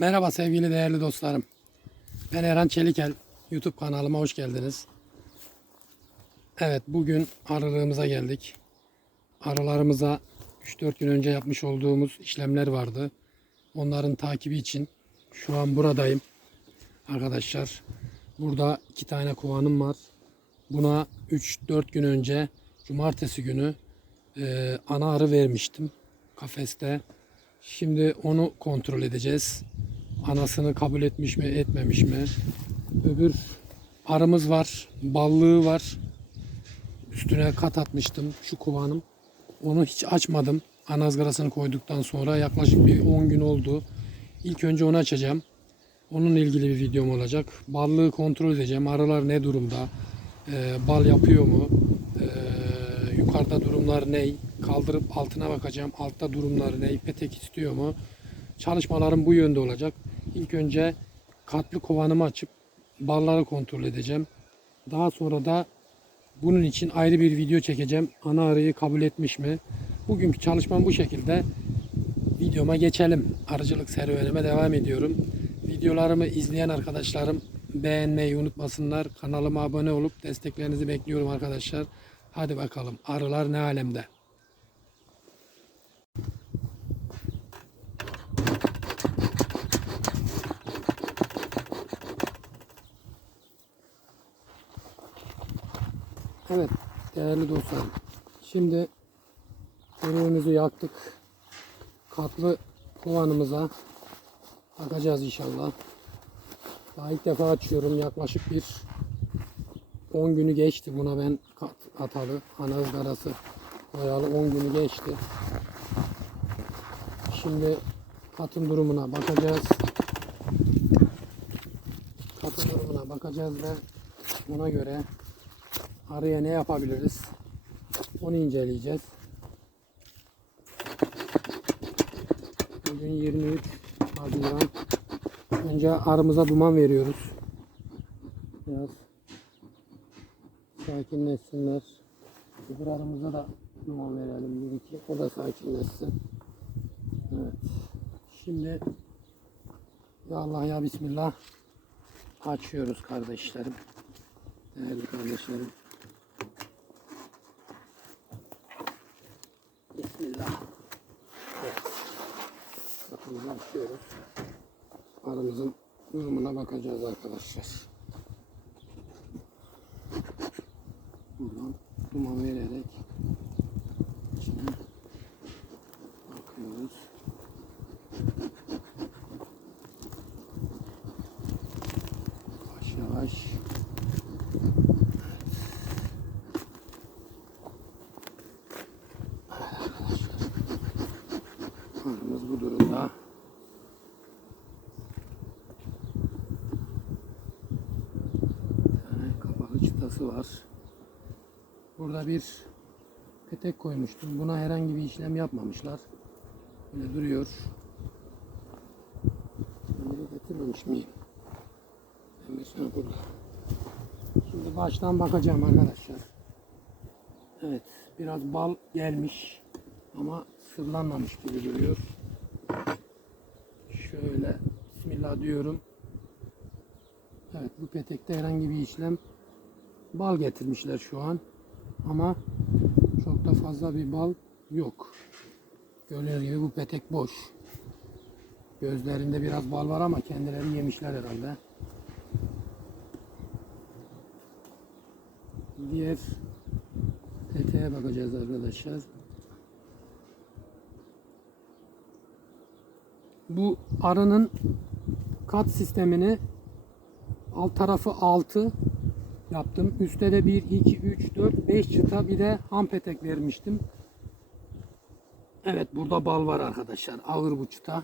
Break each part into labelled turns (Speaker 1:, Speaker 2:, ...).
Speaker 1: Merhaba sevgili değerli dostlarım. Ben Erhan Çelikel. YouTube kanalıma hoş geldiniz. Evet bugün arılığımıza geldik. Arılarımıza 3-4 gün önce yapmış olduğumuz işlemler vardı. Onların takibi için şu an buradayım. Arkadaşlar burada iki tane kovanım var. Buna 3-4 gün önce cumartesi günü e, ana arı vermiştim kafeste. Şimdi onu kontrol edeceğiz. Anasını kabul etmiş mi, etmemiş mi? Öbür arımız var, ballığı var. Üstüne kat atmıştım şu kovanım. Onu hiç açmadım. Ana ızgarasını koyduktan sonra yaklaşık bir 10 gün oldu. İlk önce onu açacağım. Onunla ilgili bir videom olacak. Ballığı kontrol edeceğim. Arılar ne durumda? Ee, bal yapıyor mu? Ee, yukarıda durumlar ne? Kaldırıp altına bakacağım. Altta durumları ne? Petek istiyor mu? Çalışmalarım bu yönde olacak. İlk önce katlı kovanımı açıp balları kontrol edeceğim. Daha sonra da bunun için ayrı bir video çekeceğim. Ana arıyı kabul etmiş mi? Bugünkü çalışmam bu şekilde. Videoma geçelim. Arıcılık serüvenime devam ediyorum. Videolarımı izleyen arkadaşlarım beğenmeyi unutmasınlar. Kanalıma abone olup desteklerinizi bekliyorum arkadaşlar. Hadi bakalım arılar ne alemde? Evet değerli dostlar. Şimdi körüğümüzü yaktık. Katlı kovanımıza bakacağız inşallah. Daha ilk defa açıyorum. Yaklaşık bir 10 günü geçti. Buna ben kat atalı. Ana ızgarası koyalı 10 günü geçti. Şimdi katın durumuna bakacağız. Katın durumuna bakacağız ve ona göre araya ne yapabiliriz? Onu inceleyeceğiz. Bugün 23 Haziran. Önce arımıza duman veriyoruz. Biraz sakinleşsinler. Öbür arımıza da duman verelim bir iki. O da sakinleşsin. Evet. Şimdi ya Allah ya Bismillah açıyoruz kardeşlerim. Değerli kardeşlerim. Bismillah. Evet. Açıyoruz. Arımızın durumuna bakacağız arkadaşlar. Buradan duman vererek içine bakıyoruz. Yavaş yavaş. Arımız bu durumda. Bir tane çıtası var. Burada bir petek koymuştum. Buna herhangi bir işlem yapmamışlar. Böyle duruyor. Demiri getirmemiş miyim? Demir burada. Şimdi baştan bakacağım arkadaşlar. Evet, biraz bal gelmiş ama sırlanmamış gibi duruyor. Şöyle Bismillah diyorum. Evet, bu petekte herhangi bir işlem bal getirmişler şu an. Ama çok da fazla bir bal yok. Gördüğünüz gibi bu petek boş. Gözlerinde biraz bal var ama kendileri yemişler herhalde. Diğer peteğe bakacağız arkadaşlar. Bu arının kat sistemini alt tarafı 6 yaptım. Üstte de 1, 2, 3, 4, 5 çıta bir de ham petek vermiştim. Evet burada bal var arkadaşlar. Ağır bu çıta.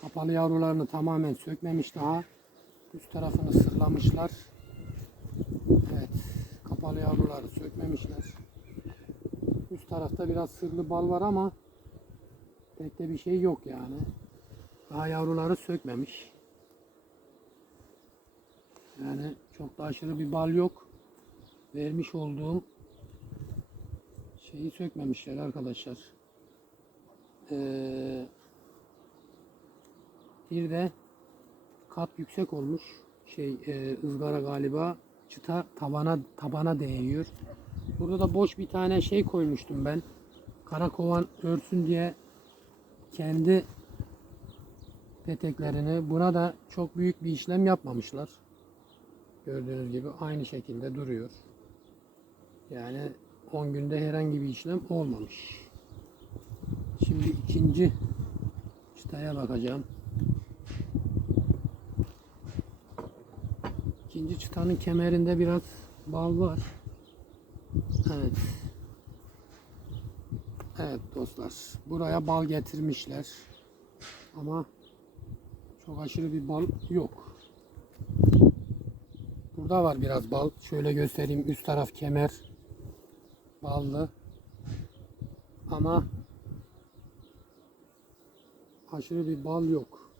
Speaker 1: Kapalı yavrularını tamamen sökmemiş daha. Üst tarafını sırlamışlar. Evet. Kapalı yavruları sökmemişler. Üst tarafta biraz sırlı bal var ama pek de bir şey yok yani. Daha yavruları sökmemiş. Yani çok da aşırı bir bal yok. Vermiş olduğum şeyi sökmemişler arkadaşlar. Ee, bir de kat yüksek olmuş. Şey e, ızgara galiba çıta tabana tabana değiyor. Burada da boş bir tane şey koymuştum ben. Karakovan örsün diye kendi peteklerini buna da çok büyük bir işlem yapmamışlar. Gördüğünüz gibi aynı şekilde duruyor. Yani 10 günde herhangi bir işlem olmamış. Şimdi ikinci çıtaya bakacağım. İkinci çıtanın kemerinde biraz bal var. Evet. Evet dostlar. Buraya bal getirmişler. Ama çok aşırı bir bal yok. Burada var biraz bal. Şöyle göstereyim. Üst taraf kemer. Ballı. Ama aşırı bir bal yok.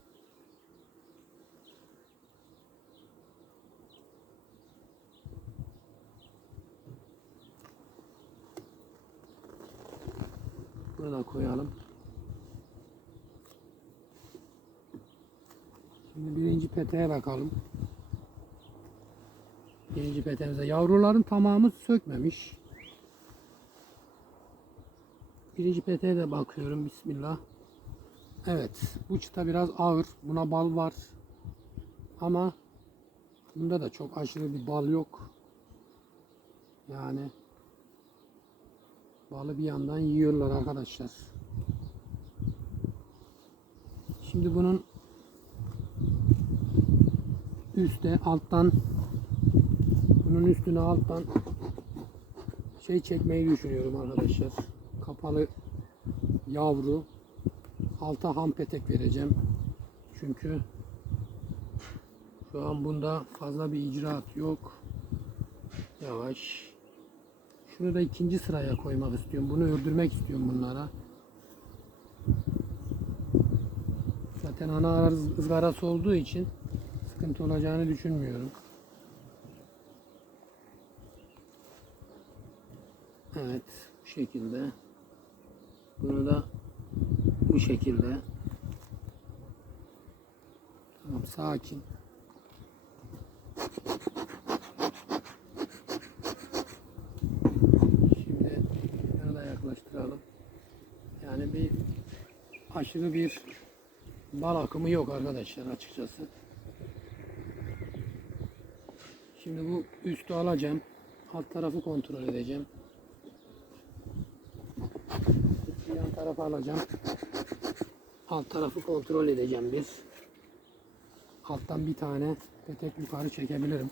Speaker 1: Bunu da koyalım. Şimdi birinci peteğe bakalım. Birinci peteğimize yavruların tamamı sökmemiş. Birinci peteğe de bakıyorum. Bismillah. Evet. Bu çıta biraz ağır. Buna bal var. Ama bunda da çok aşırı bir bal yok. Yani balı bir yandan yiyorlar arkadaşlar. Şimdi bunun üstte alttan bunun üstüne alttan şey çekmeyi düşünüyorum arkadaşlar. Kapalı yavru alta ham petek vereceğim. Çünkü şu an bunda fazla bir icraat yok. Yavaş. Şunu da ikinci sıraya koymak istiyorum. Bunu öldürmek istiyorum bunlara. Zaten ana ızgarası olduğu için sıkıntı olacağını düşünmüyorum. Evet, bu şekilde. Bunu da bu şekilde. Tamam, sakin. Şimdi bunu da yaklaştıralım. Yani bir aşırı bir bal akımı yok arkadaşlar açıkçası. Şimdi bu üstü alacağım. Alt tarafı kontrol edeceğim. Tarafa alacağım. Alt tarafı kontrol edeceğim bir. Alttan bir tane petek yukarı çekebilirim.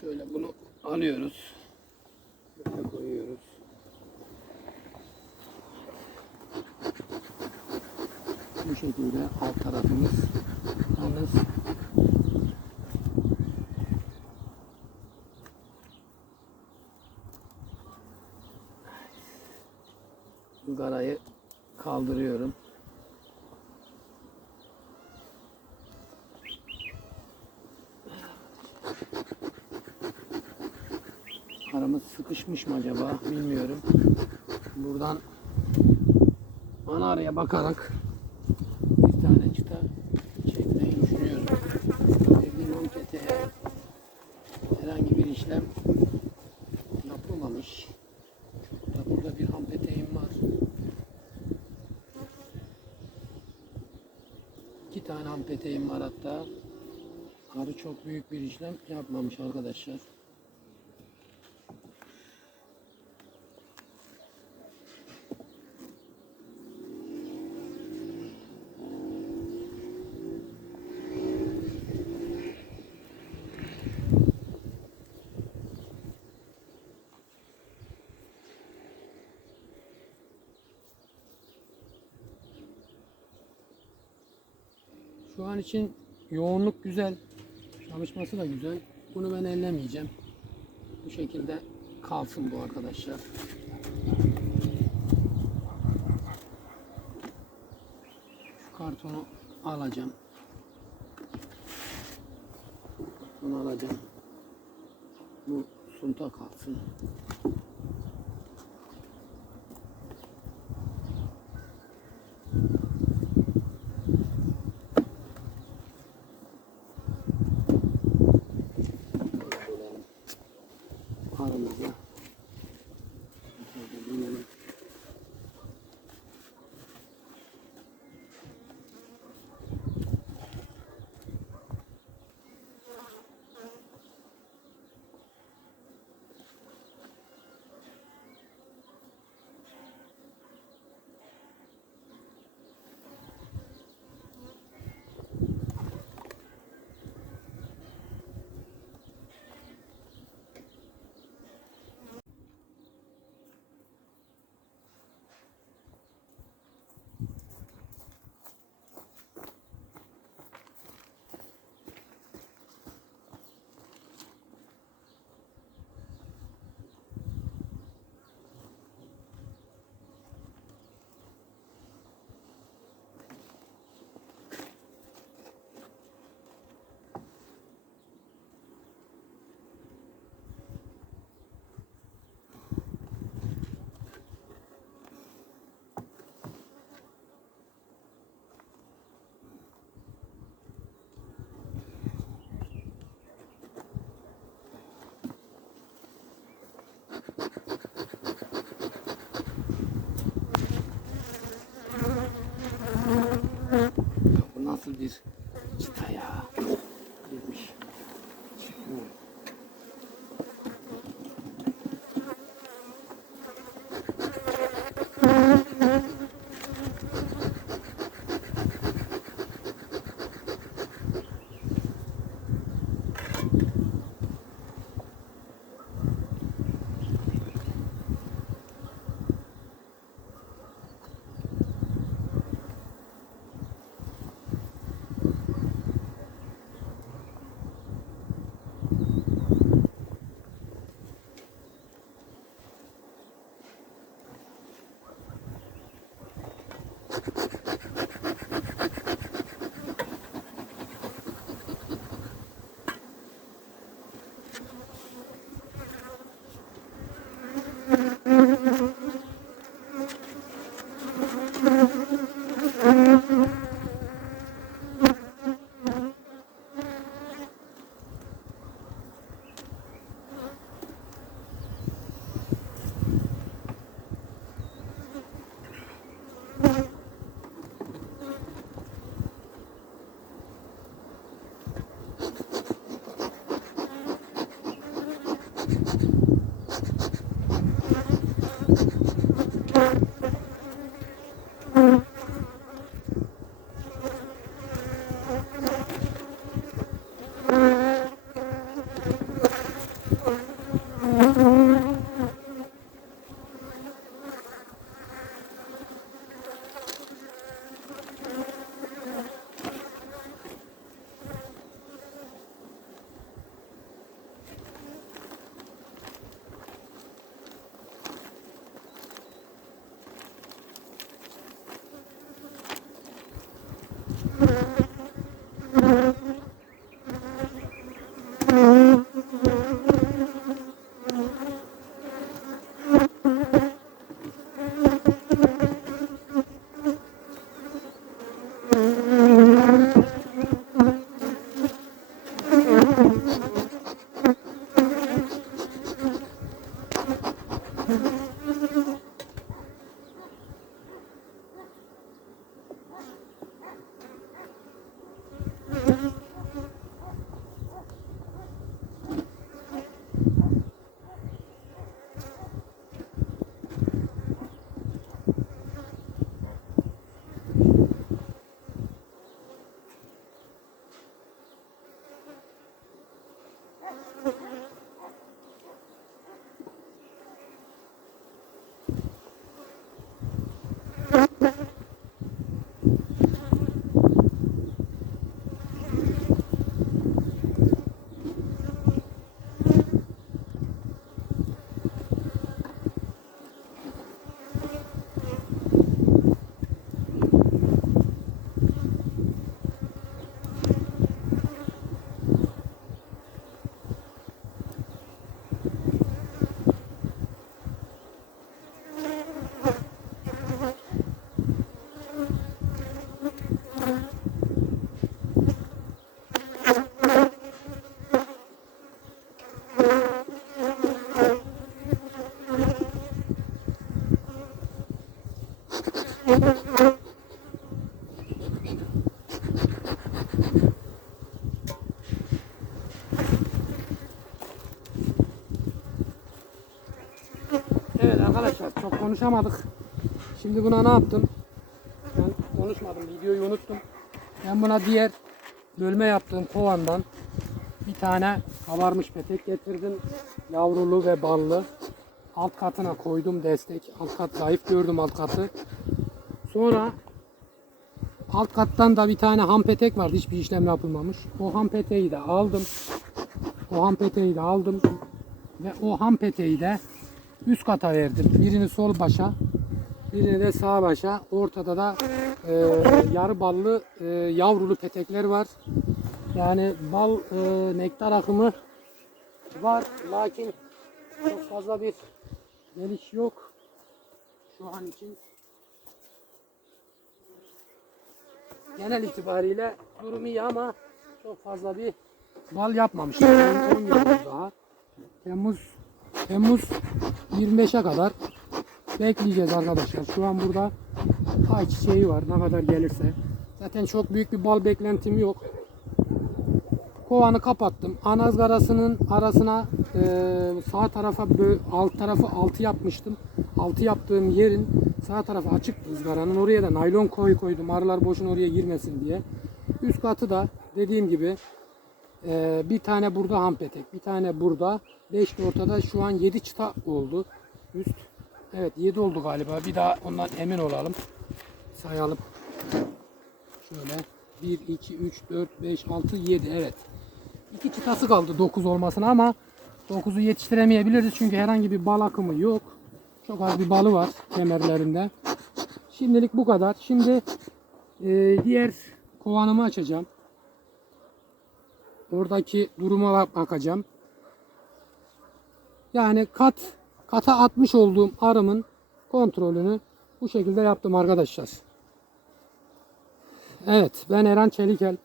Speaker 1: Şöyle bunu alıyoruz. Böyle koyuyoruz. Bu şekilde alt tarafımız yalnız sıkışmış mı acaba bilmiyorum. Buradan ana araya bakarak bir tane çıta çekmeyi düşünüyorum. Verdiğim ankete herhangi bir işlem yapılmamış. Da burada bir ham peteğim var. İki tane ham peteğim var hatta. Arı çok büyük bir işlem yapmamış arkadaşlar. Şu an için yoğunluk güzel. Çalışması da güzel. Bunu ben ellemeyeceğim. Bu şekilde kalsın bu arkadaşlar. Şu kartonu alacağım. Bunu alacağım. Bu sunta kalsın. Nasıl bir çıta ya? Evet arkadaşlar çok konuşamadık. Şimdi buna ne yaptım? Ben konuşmadım, videoyu unuttum. Ben buna diğer bölme yaptığım kovandan bir tane kabarmış petek getirdim. Yavrulu ve ballı. Alt katına koydum destek. Alt kat zayıf gördüm alt katı. Sonra alt kattan da bir tane ham petek vardı. Hiçbir işlem yapılmamış. O ham peteği de aldım. O ham peteği de aldım. Ve o ham peteği de üst kata verdim. Birini sol başa, birini de sağ başa. Ortada da e, yarı ballı e, yavrulu petekler var. Yani bal e, nektar akımı var. Lakin çok fazla bir geliş yok şu an için. Genel itibariyle durum iyi ama çok fazla bir bal yapmamışlar. 10 gün oldu daha. Temmuz Temmuz 25'e kadar bekleyeceğiz arkadaşlar. Şu an burada ay çiçeği var ne kadar gelirse. Zaten çok büyük bir bal beklentim yok. Kovanı kapattım. Ana ızgarasının arasına e, sağ tarafa alt tarafı altı yapmıştım. Altı yaptığım yerin sağ tarafı açıktı ızgaranın. Oraya da naylon koy koydum. Arılar boşuna oraya girmesin diye. Üst katı da dediğim gibi ee, bir tane burada ham petek, bir tane burada. 5 de ortada. Şu an 7 çıta oldu. Üst. Evet 7 oldu galiba. Bir daha ondan emin olalım. Sayalım. Şöyle 1, 2, 3, 4, 5, 6, 7. Evet. 2 çıtası kaldı 9 olmasına ama 9'u yetiştiremeyebiliriz. Çünkü herhangi bir bal akımı yok. Çok az bir balı var kemerlerinde. Şimdilik bu kadar. Şimdi e, diğer kovanımı açacağım. Oradaki duruma bak- bakacağım. Yani kat kata atmış olduğum arımın kontrolünü bu şekilde yaptım arkadaşlar. Evet ben Eren Çelikel.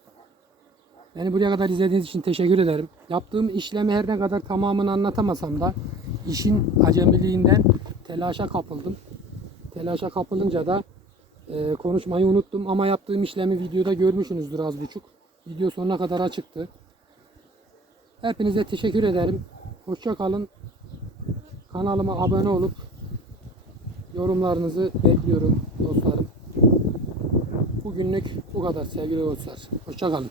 Speaker 1: Beni buraya kadar izlediğiniz için teşekkür ederim. Yaptığım işlemi her ne kadar tamamını anlatamasam da işin acemiliğinden telaşa kapıldım. Telaşa kapılınca da e, konuşmayı unuttum ama yaptığım işlemi videoda görmüşsünüzdür az buçuk. Video sonuna kadar açıktı. Hepinize teşekkür ederim. Hoşça kalın. Kanalıma abone olup yorumlarınızı bekliyorum dostlarım. Bugünlük bu kadar sevgili dostlar. Hoşça kalın.